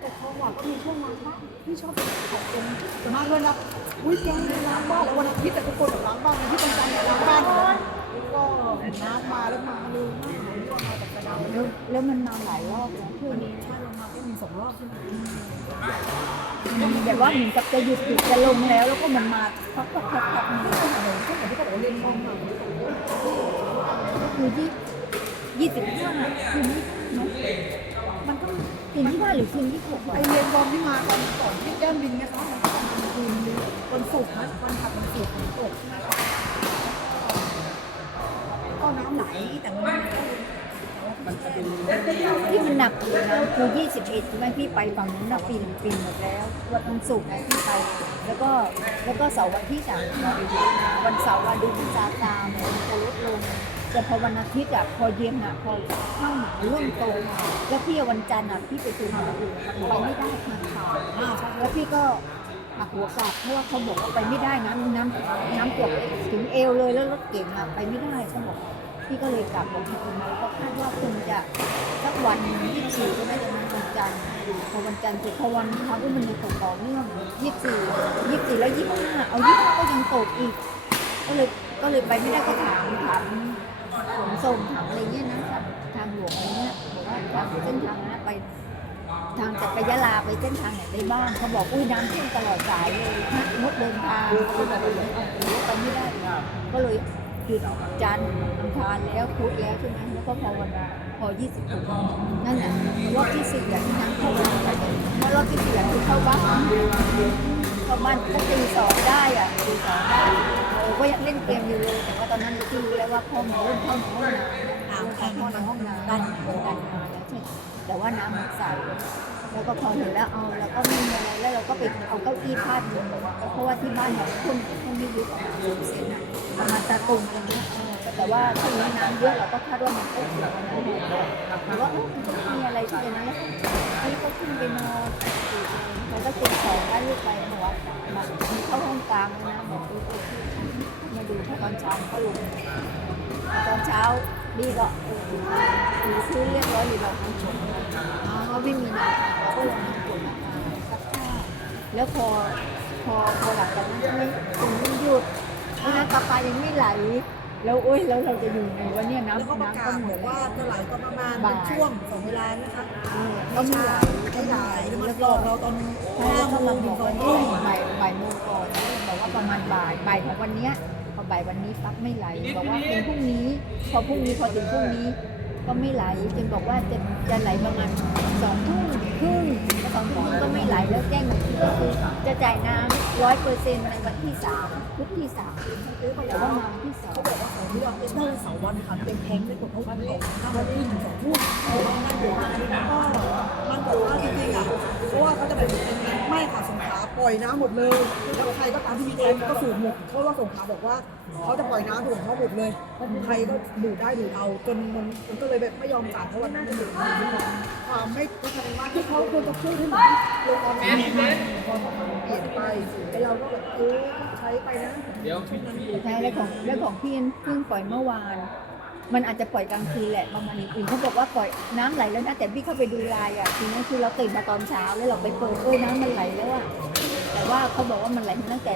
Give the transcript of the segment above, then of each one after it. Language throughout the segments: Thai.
แต่เขาบอกก็มีช่วงล้างบ้านที่ชอบขอบคุณแต่มากเลยนะอุ้ยแกล้างบ้านแล้ววันอาทิตย์แต่ทุกคนแบบล้างบ้านวันที่เป็นการล้างบ้านแล้วก็น้ำมาแล้วมาเลยมาจากกระดานแล้วแล้วมันมาหลายรอบแล้วช่วงนี้ถ้าลงมาก็มีสองรอบใช่ไหม แบบว่าเหมือนกับจะหยุดหยุดจะลงแล้ว แล้วก็มันมาพักพักพักพักมันที่เหมือนที่เขาบอกเรียนคอมอะก็คือยี่ยี่สิบห้าคืนนี้เนอะมันต้องคืนที่ห้าหรือคืนที่หกไอเรียนบอมที่มาตอนก่อนที่แก้มบินนะคะคืนวันศุกร์นะวันถัดวันศุกร์ฝนตกก็น้ำไหลแต่มัน ที่มันหนักอยู่นะคือยี่สิบเอ็ดใช่ไหมพี่ไปฝั่งนู้นนะปีนปีนหมดแล้ววันศุกร์นะพี่ไป แล้วก็แล้วก็เสาร์วันที่สามวันเสาร์วันดูพิซาตามมันจะลดลงแต่พอวันอาทิตย์อะพอเย็นอะพอเข้าหนังเริ่มโตแล้วพี่วันจันทร์อะพี่ไปดูหนังอื่นไปไม่ได้ทางข่าวแล้วพี่ก็หักหัวกลับเพราะว่าเขาบอกว่าไปไม่ได้น้ำน้ำน้ำเกือบถึงเอวเลยแล้วรถเก๋งอะไปไม่ได้เขาบอก พี่ก็เลยกลับมาที่คนมาก็คาดว่าคงจะสักวันยี่สิบสี่ก็น่จะมาวันจันทร์พอวันจันทร์เสร็จพอวันเขาก็มันยังตกต่อเนื่องยี่สิบสี่ยี่สิบสี่แล้วยี่สิบห้าเอายี่สิบห้าก็ยังตกอีก ก็เลยก็เลยไปไม่ได้ก็ถามถามขนส่งถามอะไรเงี้ยนะทางทางหลวงอะไรเงี้ยบอกว่าทางเส้นทางนั้นไปทางจากไปยะลาไปเส้นทางไหนได้บ้างเขาบอกอุ้ยน้ำท่วมตลอดสายเลยงดเดินทางก็แบบเลยเอาไปไม่ได้ก็เลย หยุดจันทร์อังคารแล้วพุธแล้วใช่ไหมแล้วก็ภาวนพอ26นั่นแหละรอบที่สี่อะที่น้ำเข้าบ้านเพราะรอบที่สี่อะคือเข้าบ้านเข้าบ้านก็ตีสองได้อะตีสองได้เออก็ยังเล่นเกมอยู่เลยแต่ว่าตอนนั้นพี่รู้แล้วว่าพ่อมาเล่นพ่อในห้องน้ำน้ำพ่อในห้องน้ำดันดันมาแล้วใช่แต่ว่าน้ำใส แล้วก็พอเห็นแล้วเอาแล้วก็ไมีอะไรแล้วเราก็ไปเอาเก้าอี้พาดอยู่เพราะว่าที่บ้านเราคนคนที่ยุบประมาณสิบเซนอะประมาณตะตุ่มอะไรเงี้ยเออแต่ว่าช่วงนี้น้ำเยอะเราก็คาดว่ามันก็เสียวันนั้นเลยหรือว่าเออมันมีอะไรที่อย่างนั้นนี่ก็ขึ้นไปนอนแล้วก็เก็บของได้ลูกไปบอกว่ามาเข้าห้องกลางแล้วนะบอกเออมาดูตอนเช้าก็ลงตอนเช้าดีก็ดูซื้อเรียบร้อยอยู่เราไม่ชมก็ ไม่มีน้ำเราก็ลงน้ำฝนมซักผ้าแล้วพอพอพอหลังจากนั้นใช่ไหมฝนมันหยุดเพราะนั้นปลาปลายังไม่ไหล แล้วโอ้ยแล้วเราจะอยู่ไงวะเนี่ยแล้วน้ำก็ประน้ำกาก็ศหมบอดกว่าจะไหลก็ประมาณเป็นช่วงสองเวลานะคะเออก็ไม่ไหลไม่ไหลแล้วมันหลอกเราตอนห้าโมงถึบงอกสองว่าทุ่มบ่ายบ่ายโมงก่อนบอกว่าประมาณบ่ายบ่ายของวันเนี้ยพอบ่ายวันนี้ปั๊บไม่ไหลบอกว่าเป็นพรุ่งนี้ พอพรุ่งนี้พอถึงพรุ่งนี้ ก็ไม่ไหลจนบอกว่าจะจะไหลประมาณสองทุ่มครึ่งสองทุ่มก็ไม่ไหลแล้วแจ้งอีกทีก็คือจะจ่ายน้ำร้อยเปอร์เซ็นต์ในวันที่สามพุธที่สามแต่ว่ามาวันที่สองเขาบอกว่าของที่เราเป็นได้เสาร์วันค่ะเป็นแพงไม่กดเขาวันตกถ้าวันที่ถึงสองทุ่มนั่นอยู่ว่าก็มันบอกว่าจริงๆอะเพราะว่าเขาจะเป็นไม่ค่ะสงขา ปล่อยน้ำหมดเลยแล้วใครก็ตามที่มีเองก็สูบหมดเพราะว่าสงขาบอกว่าเขาจะปล่อยน้ำถูกเขาหมดเลยใครก็ดูดได้ดูดเอาจนมันมันก็เลยแบบไม่ยอมจ่ายเพราะวันนั้นมันอยู่ความไม่ที่เขาควรจะพูดให้มันลงออนไลน์พอเปลี่ยนไปไอเราก็แบบเออใช้ไปนะเดี๋ยวใช่แล้วของแล้วของพี่เพิ่งปล่อยเมื่อวานมันอาจจะปล่อยกลางคืนแหละประมาณอื่นเขาบอกว่าปล่อยน้ำไหลแล้วนะแต่พี่เข้าไปดูไลน์อะทีนี้คือเราตื่นมาตอนเช้าแล้วเราไปเปิดเออน้ำมันไหลแล้วอะ ว่าเขาบอกว่ามันไหลมาตั้งแต่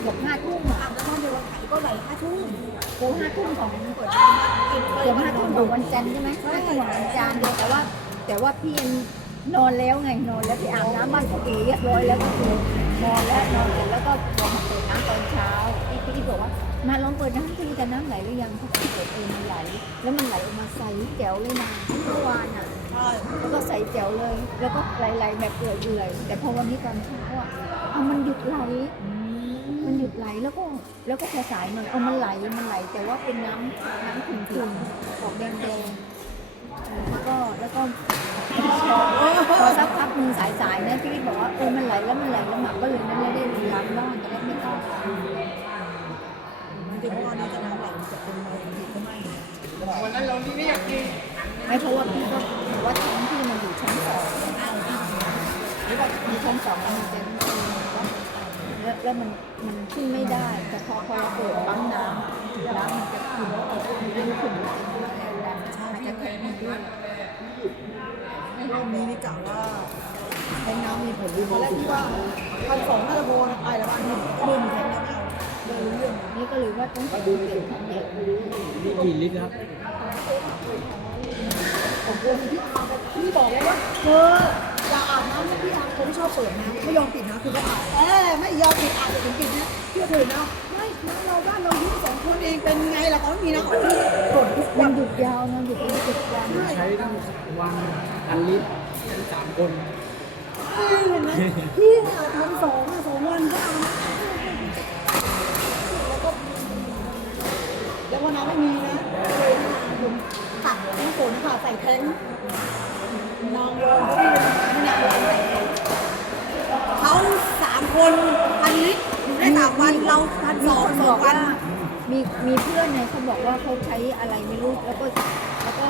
เกือบห้าทุ่มอะอะแล้วก็ในวันขายก็ไหลห้าทุ่มเกือบห้าทุ่มของเปิดเกือบห้าทุ่มของวันจันทร์ใช่ไหมห้าทุ่มของวันจันทร์แต่ว่า แต่ว่าพี่ยังนอนแล้วไงนอนแล้วไปอาบน้ำบ้านเขาเอเรียบร้อยแล้วก็คือนอนแล้วนอนเสร็จแล้วก็ลองมาเปิดน้ำตอนเช้าพี่พี่บอกว่ามาลองเปิดน้ำทีแต่น้ำไหลหรือยังเขาเปิดเองมันไหล แล้วมันไหลออกมาใสแจ๋วเลยนะเมื่อวานอะ ใช่แล้วก็ใสแจ๋วเลย แล้วก็ไหลๆแบบเอื่อยๆแต่พอวันนี้ตอนเช้าอะเอามันหยุดไหล มันหยุดไหลแล้วก็แล้วก็พอสายหน่อยเอามันไหลมันไหล แต่ว่าเป็นน้ำน้ำขุ่นๆออกแดงๆแล้วก็แล้วก็พอพอสักพักหนึ่งสายๆเนี่ยพี่บอกว่าเออมันไหลแล้วมันไหลแล้วหมาก็เลยนั่นเลยได้ล้างบ้านจะได้ไม่ต้องจริงๆว่าน่าจะน้ำไหลจากเป็นมาถึงก็ไม่วันนั้นเรานี่ไม่อยากกินไม่เพราะว่าพี่ก็ ว่าท้องพี่มันอยู่ชั้นสองหรือว่ามีชั้นสองแล้วมันจะแล้วแล้วมันมันขึ้นไม่ได้แต่พอพอเราเปิดปั๊มน้ำน้ำมันจะขึ้นน้ำขึ้นแรงดันมันจะแข็งด้วยรอบนี้นี่กะว่าแทงน้ำมีผลดีตอนแรกที่ว่าพันสองน่าจะพอนะไปแล้วพันหนึ่งหมื่นแทนแล้วไม่เอาเลยเรื่องนี่ก็เลยว่าต้องเปลี่ยนทางใหญ่นี่กี่ลิตรครับ ผมกพี่อาร์พี่บอกเลยว่าเธออย่าอาบน้ำนะพี่อาร์เขาไม่ชอบเปิดนะไม่ยอมปิดนะคือเขาอาบเออไม่ยอมปิดอาบแต่ถึงปิดนะเชื่อเถอะนะไม่นะเราบ้านเราอยู่สองคนเองเป็นไงล่ะเขามีนะเขาที่กดทุกมัวันหยุดยาวนะหยุดเป็นสิบวันใช้ตั้งสามวันพันลิตรสามคนเห็นไหมพี่อาบทำสองสองวันก็อาบแล้วก็แล้ววันนั้นไม่มีนะเลยผมตักน้ำฝนค่ะใส่แท้ง นางรองเขาไม่เป็นไม่นางรองใส่แท้งเขาสามคนพันลิตรอยู่ได้สามวันเราพันสองสบอองกวัว่านมีมีเพื่อนเนี่ยเขาบอกว่าเขาใช้อะไรไม่รู้แล้วก็แล้วก็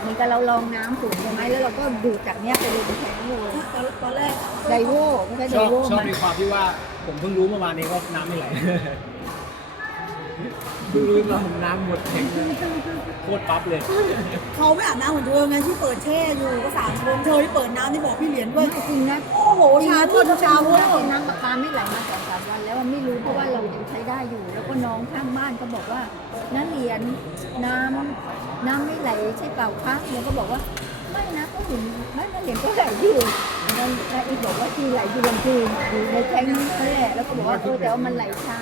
เหมือนกับเราลองน้ำสูงใช่ไหมแล้วเราก็ดูดจากเนี้ยไปลงแทงเลยตอนตอนแรกไดโวไม่ใช่ไดชอบโวชอบมัน ในความที่ว่าผมเพิ่งรู้เมื่อวานนี้ว่าน้ำไม่ไหล เพิ่งรู้ว่าผมน้ำหมดแข็งเลยโคตรปั๊บเลย เขาไม่อาบน้ำเหมือนเธอไงที่เปิดแช่อยู่ก็สามคนเธอที่เปิดน้ำที่บอกพี่เหรียญด้วย จริงนะโอ้โห ชาทั่วทุกชาเพเวราะอว่าร์น้ำประปาไม่ไหลมาสองสามวันแล้วไม่รู้เพราะว่าเรายังใช้ได้อยู่ แล้วก็น้องข้างบ้านก็บอกว่าน้าเหรียญน้ำน้ำไม่ไหลใช่เปล่าคะเหรียญก็บอกว่าไม่นะก็เห็นไม่นะเหรียญก็ไหลอยู่นั่นนาอีกบอกว่าที่ไหลอยู่ลำพูนอยู่ในแท้งนั่นแหละแล้วก็บอกว่าเออแต่ว่ามันไหลช้า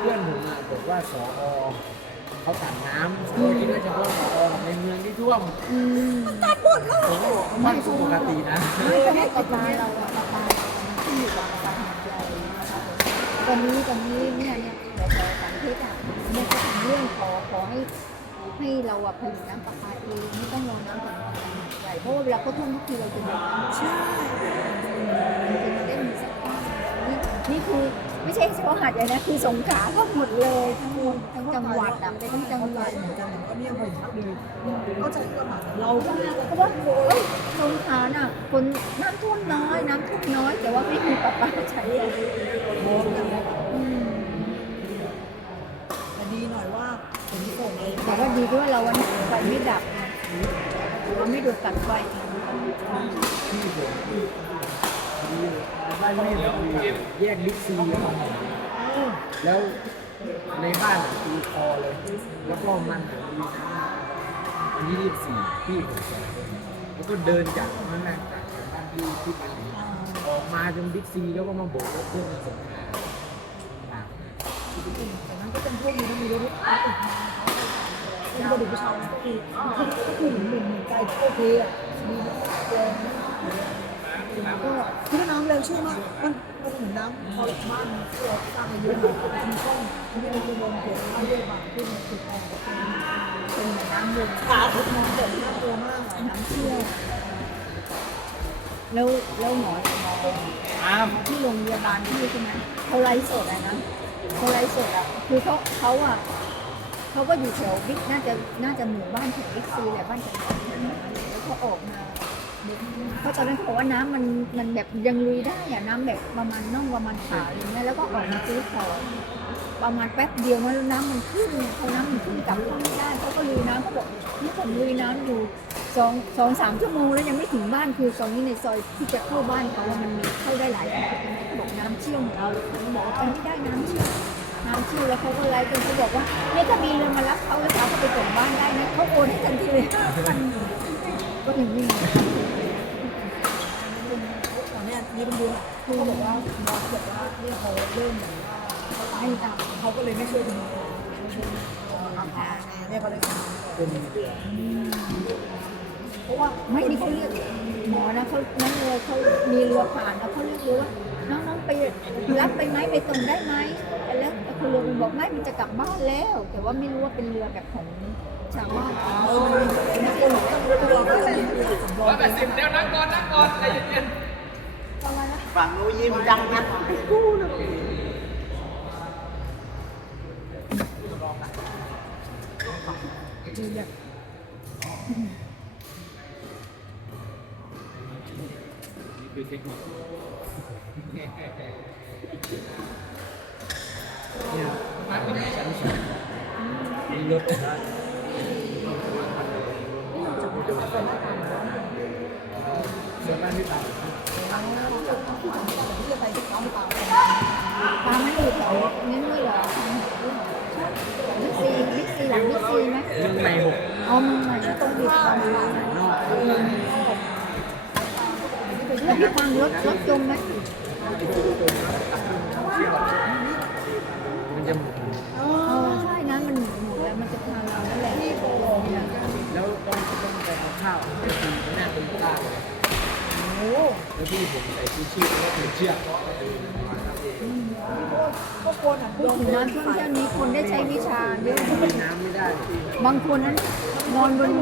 เพื่อนผมอะบอกว่าสอเขาตัดน้ำเขาคิดว่าเฉพาะสอในเมืองที่ท่วมอืมตัดหมดแล้วผมก็บอกว่ามันปกตินะ ไม่ใช่ประปาเราอะประปาที่อยู่บางสะพานใหญ่นะคะตอนนี้ตอนนี้เนี่ยเนี่ยแต่แต่สังเกตอะเนี่ยก็ทำเรื่องขอขอให้ให้เราอะผลิตน้ำประปาเองไม่ต้องรอน้ำจากบางสะพานใหญ่เพราะว่าเวลาเขาท่วมทุกทีเราจะเดือดร้อนใช่มันจะได้มีสักก้อนนี่นี่คือ ไม่ใช่เฉพาะหาดใหญ่นะคือสงขลาก็หมดเลยทั้งหมดทั้งจังหวัดอะทั้งจังหวัดเหมือนกันก็เนี่ยผมเลยเข้าใจก็หนักเราก็น่าจะเพราะว่าโอ้ยสงขลาน่ะคนน้ำท่วมน้อยน้ำท่วมน้อย แต่ว่าไม่มีประปาใช้อะพร้อมกันนะอืมแต่ดีหน่อยว่าผมส่งเลยแต่ว่าดีด้วยเราวันนี้ไฟไม่ดับเราไม่โดนตัดไฟ บ้านนี่เราแยกบิ๊กซีครับแล้วในบ้านอะตีคอเลย แล้วก็มันมีวันนี้รีบสี่พี่ผมแล้วก็เดินจากนั่นแหละจากบ้านที่ที่ไปออกมาจนบิ๊กซีแล้วก็มาโบกรถเพื่อนมาส่งหาแต่นั้นก็เป็นพวกนี้มีรถติดมาเป็นกระดูกผู้ชายก็คือก็คือหนึ่งใจโอเคอะดีเกิ นก็คือน้ำเร็วชื่อมากมันมันเหมือนน้ำพอบ้านที่เราสร้งอายุมีช่องที่เป็นรวมเกิดมาเยอะมากขึ้นติดแอร์เป็นเหมือนน้ำวนขาทุกมองเกิดน่ากลัวมากน้ำเชี่ยวแล้วแล้วหมอหมอที่โรงพยาบาลที่ใช่ไหมเขาไลฟ์สดอะนะเขาไลฟ์สดอะคือเขาเขาอะเขาก็อยู่แถวบิ๊กน่าจะน่าจะหมู่บ้านแถวบิ๊กซีแหละบ้านจังหวัดแล้วเขาออกมา เพราะตอนนั้นเขาบอกว่าน้ำมันมันแบบยังลุยได้อะน้ำแบบประมาณน่องประมาณขาอย่างเงี้ยแล้วก็ออกมาซื้อของประมาณแป๊บเดียวแล้วน้ำมันขึ้นเนี่ยพอน้ำมันขึ้นกลับเข้าไม่ได้เขาก็ลุยน้ำเขาบอกนี่ผมลุยน้ำอยู่สองสองสามชั่วโมงแล้วยังไม่ถึงบ้านคือตอนนี้ในซอยที่จะเข้าบ้านเขาว่ามันมีเข้าได้หลายทางใช่เขาบอกน้ำเชี่ยวเหมือนเราเขาบอกว่าไปไม่ได้น้ำเชี่ยวน้ำเชี่ยวแล้วเขาก็ไล่กันเขาบอกว่าเนี่ยถ้ามีเรือมารับเขาแล้วเขาก็ไปส่งบ้านได้นะเขาโอนให้ทันทีเลยห้าพัน ก็ถึงวิ่งตอนนี้นี่เป็นดูเขาบอกว่าบอสบอกว่าเนี่เขาเริ่มแบบว่าเขาตายตามเขาก็เลยไม่ช่วยคุณหมออ่าเนี่ยก็เลยเป็นเพราะว่าไม่นี่เขาเรียกหมอนะเขานั่นเลยเขามีเรือผ่านแล้วเขาเรียกเรือว่าน้องๆไปรับไปไหมไปส่งได้ไหมแล้วคุณลุงบอกไม่มันจะกลับบ้านแล้ว แต่ว่าไม่รู้ว่าเป็นเรือแบบของ ชาวบ้านเออมันมีนักตัวตัวก็จะมีเรือสำรองแปดสิบเดี๋ยวนั่งก่อนนั่งก่อนใจเย็นฝั่งนู้นยิ้มดังนะนี่คือเทคนิคเนี่ยมาเป็นชั้นสองมีรถนะเสื้อผ้าที่ต่างที่จะไปที่เขาเปล่าตามไม่อยู่แถวนี้ด้ วยเหรอบิ๊กซีบิ๊กซีหลังบิ๊กซีไหมเรื่องในห โอ้แล้วพี่ผมใส่ชูชีพแล้วก็ถือเชือกก็ควรอะพูดถึงน้ำท่วมแค่นี้คนได้ใช้วิชาเยอะมีน้ำไม่ได้บางคนนั้นนอนบน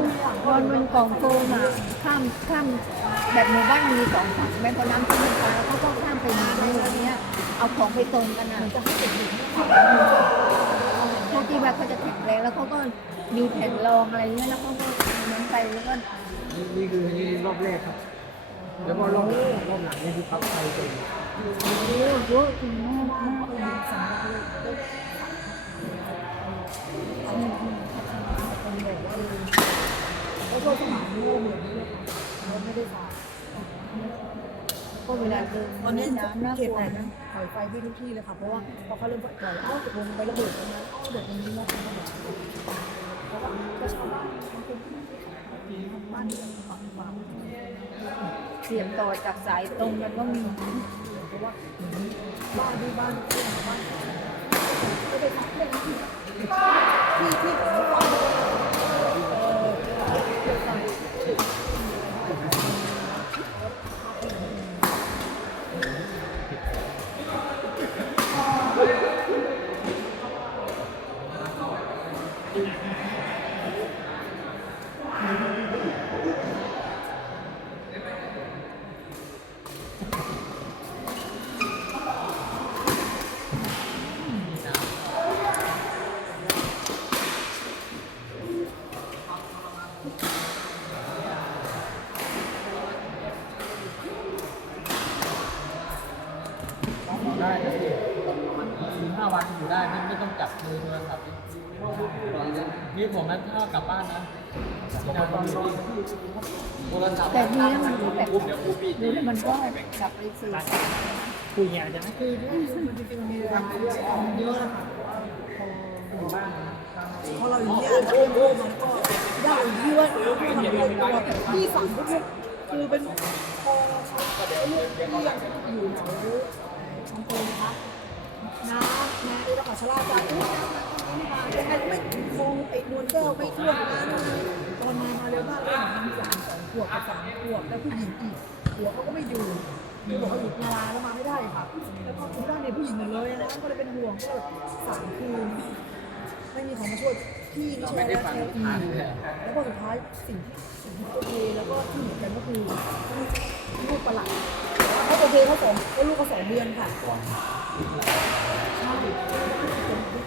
นอนบนกล่องโฟมอะข้ามข้ามแบบหมู่บ้านมีสองฝั่งแม้พอน้ำท่วมไปแล้วเขาก็ข้ามไปในอะไรเนี้ยเอาของไปตรงกันอะจะให้เด็กๆพวกที่แบบเขาจะแข็งแรงแล้วเขาก็มีแผ่นรองอะไรเงี้ยแล้วเขาก็นั้นไปแล้วก็นี่นี่คือนี่รอบแรกครับ แล้วก็รอบรอบหลังนี่คือพับไฟเต็มโอ้โหเยอะจริงมากมากเลยสำหรับเลยอืมอืมแล้วก็สมองโง่เหมือนนี้เลยเราไม่ได้ฝากก็เวลาเดินตอนนี้น้ำน่ากลัวนะนะปล่อยไฟที่ทุกที่เลยค่ะ เพราะว่าพอเขาเริ่มปล่อยเอ้าตกลงไประเบิดตรงนั้นเอ้าระเบิดตรงนี้นะแล้วก็ก็ชาวบ้านบางคน ทำบ้านที่ฝั่งฝั่งเสียบต่อจากสายตรงกันก็มีเพราะว่าบ้านที่บ้านที่บ้านก็ไปทำเรื่องที่ที่ที่ ได้นะพี่สี่ห้าวันอยู่ได้ไม่ไม่ต้องจับมือโทรศัพท์นี่ผมนั้นถ้ากลับบ้านนะโทรศัพท์แต่ทีนี้มันก็แบบดูแล้วมันก็กลับไปสื่อคุยงานจะนะคือมันจริงๆมีความเยอะนะคะพอเราอยู่เนี่ยเราโอ้มันก็ยากอยู่ที่ว่าเราทำอะไรตัวที่สั่งก็คือเป็นพอเราใช้ลูกที่ยังอยู่แถว ชมพูนะคะน้ำนะแล้วก็ชลาจาอุ้ยยังไงไม่คงไอ้นวลแก้วไม่ท่วมนะตอนมามาเร็วมากเลยมีหลานสองขวบกับสามขวบแล้วผู้หญิงอีกหัวเขาก็ไม่อยู่บอกว่าอยู่นาราแล้วมาไม่ได้ค่ะแล้วก็คุณด้านในผู้หญิงหมดเลยนะก็เลยเป็นห่วงก็เลยสามคืนไม่มีใครมาช่วยพี่ไม่ช่วยแล้วแค่อีแล้วก็สุดท้ายสิ่งที่สิ่งที่โอเคแล้วก็ที่เหมือนกันก็คือลูกประหลาด เขาโอเขาสองเขาลูกเขาสองเดือนค่ะใช่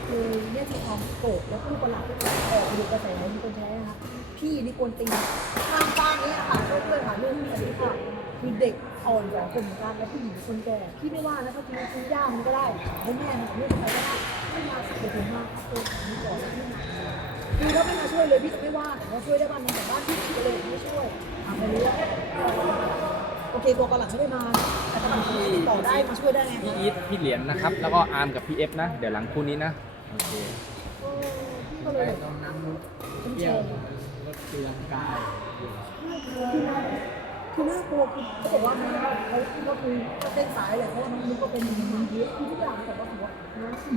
คือเนี่ยที่ความโกรธแล้วลูกประหลาดที่ออกดูกระแสมีคนแท้นะคะพี่นี่กวนตีนข้างบ้านนี้ค่ะเพื่อนค่ะเรื่องนี้อันนี้ค่ะคือเด็กอ่อนกว่าคนเหมือนกันแล้วผู้หญิงคนแก่พี่ไม่ว่านะถ้ากินซื้อย่ามันก็ได้ให้แม่มันเลือกใครก็ได้ไม่มาสักเดือนมาตัวนี้ก่อนที่หนคือถ้าไม่มาช่วยเลยพี่จะไม่ว่าแต่ว่าช่วยได้บ้างในแต่บ้านพี่คิดเลยไม่ช่วยทำไปเรื่อย โอเคตัวกระหลังไม่ได้มาแต่กระหลังติดต่อได้มาช่วยได้ไงพี่อีทพี่เหรียญนะครับ แล้วก็อาร์มกับพี่เอฟนะ เดี๋ยวหลังคู่นี้นะ โอเคเออพี่ก็เลยตอนนั้นรถเที่ยวรถตีลังกายคือน่ากลัวคือเขาบอกว่าเขาก็คือก็เส้นสายเลยเพราะว่าน้องนุ๊กก็เป็นอย่างนี้เยอะคือทุกอย่างแต่ว่าถือว่า